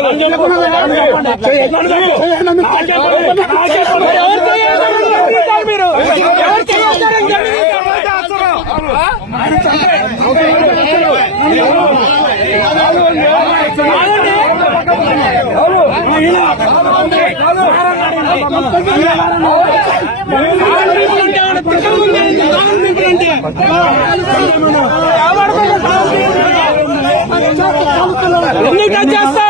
మీరు ఎవరు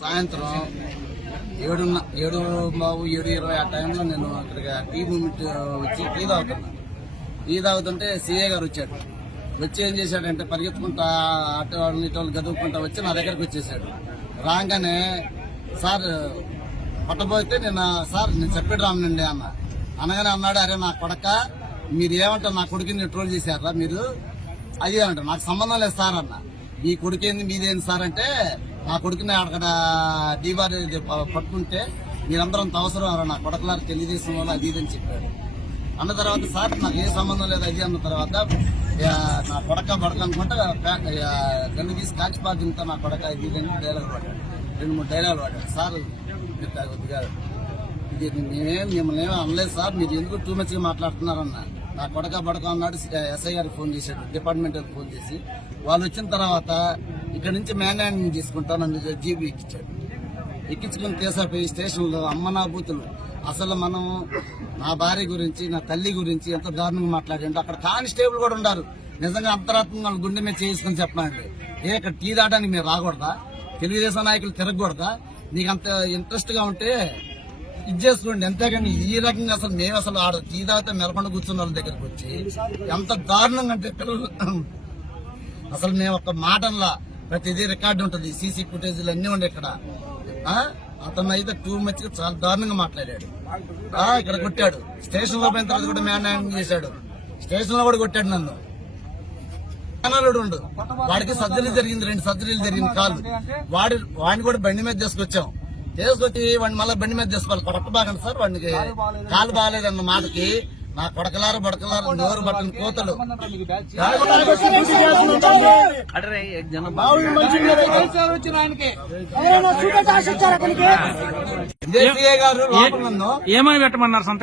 సాయంత్రం ఏడున్న ఏడు బాబు ఏడు ఇరవై ఆ టైంలో నేను అక్కడికి టీ మూమెంట్ వచ్చి టీ తాగుతున్నాను టీ తాగుతుంటే సీఏ గారు వచ్చాడు వచ్చి ఏం చేశాడంటే పరిగెత్తుకుంటా అటు వాళ్ళని ఇటు వాళ్ళు గదువుకుంటా వచ్చి నా దగ్గరకు వచ్చేసాడు. రాగానే సార్ పట్టబోతే నేను సార్ నేను చెప్పాడు రామనండి అన్న. అనగానే అన్నాడు అరే నా కొడక మీరు ఏమంటారు? నా కొడుకుని ట్రోల్ చేశారా మీరు? అది ఏమంటారు నాకు సంబంధం లేదు సార్ అన్న. మీ కొడుకేంది మీదేంది సార్ అంటే నా కొడుకుని అక్కడ డీబార్ పట్టుకుంటే మీరందరూ అంత అవసరం నా కొడకలారు తెలియజేసిన వాళ్ళు అది ఇది అని చెప్పాడు. అన్న తర్వాత సార్ నాకు ఏ సంబంధం లేదు అది అన్న తర్వాత నా కొడక బడక అనుకుంటే గన్ను తీసి కాచిపాతి తింటా నా కొడక ఇది ఇది డైలాగ్ పడ్డాడు రెండు మూడు డైలాగ్ పడ్డాడు సార్ కొద్దిగా ఇది మేమేం మిమ్మల్ని ఏమీ అనలేదు సార్ మీరు ఎందుకు టూ మచ్గా మాట్లాడుతున్నారన్న. నా కొడక పడక అన్నాడు ఎస్ఐ గారికి ఫోన్ చేశాడు డిపార్ట్మెంట్ ఫోన్ చేసి. వాళ్ళు వచ్చిన తర్వాత ఇక్కడ నుంచి మ్యాన్ హ్యాండ్ తీసుకుంటా నన్ను జీబీ ఎక్కించాడు. ఎక్కించుకుని కేసాపి స్టేషన్లో అమ్మ నా బూతులు. అసలు మనం నా భార్య గురించి నా తల్లి గురించి ఎంత దారుణంగా మాట్లాడండి అక్కడ కానిస్టేబుల్ కూడా ఉన్నారు నిజంగా అంతరాత్మ గుండె మీద చేసుకుని చెప్పండి ఏ ఇక్కడ టీ దాటానికి మీరు రాకూడదా? తెలుగుదేశం నాయకులు తిరగకూడదా? నీకు అంత ఇంట్రెస్ట్గా ఉంటే ఇది చేసుకోండి. అంతేగాని ఈ రకంగా అసలు మేము అసలు ఆడ టీ తాగితే మెలకొండ కూర్చున్న వాళ్ళ దగ్గరికి వచ్చి ఎంత దారుణంగా అంటే పిల్లలు అసలు మేము ఒక మాటల్లో ప్రతిదీ రికార్డు ఉంటుంది. సీసీ ఫుటేజీలు అన్నీ ఉండే ఇక్కడ. అతను అయితే టూ మచ్ చాలా దారుణంగా మాట్లాడాడు. ఇక్కడ కొట్టాడు. స్టేషన్లో పోయిన తర్వాత కూడా మ్యాన్ హ్యాండ్ చేశాడు. స్టేషన్లో కూడా కొట్టాడు నన్ను. అనాలుడు ఉండు. వాడికి సర్జరీ జరిగింది రెండు సర్జరీలు జరిగింది కాలు. వాడి వాడిని కూడా బండి మీద తీసుకొచ్చాం. తీసుకొచ్చి వాడిని మళ్ళీ బండి మీద తీసుకోవాలి కొడక బాగండి సార్ వాడికి. కాలు బాగాలేదన్న మాటకి నా కొడకలారు బడకలారు నోరు బట్టని కోతలు. గారు ఏమని పెట్టమన్నారు సంతకం?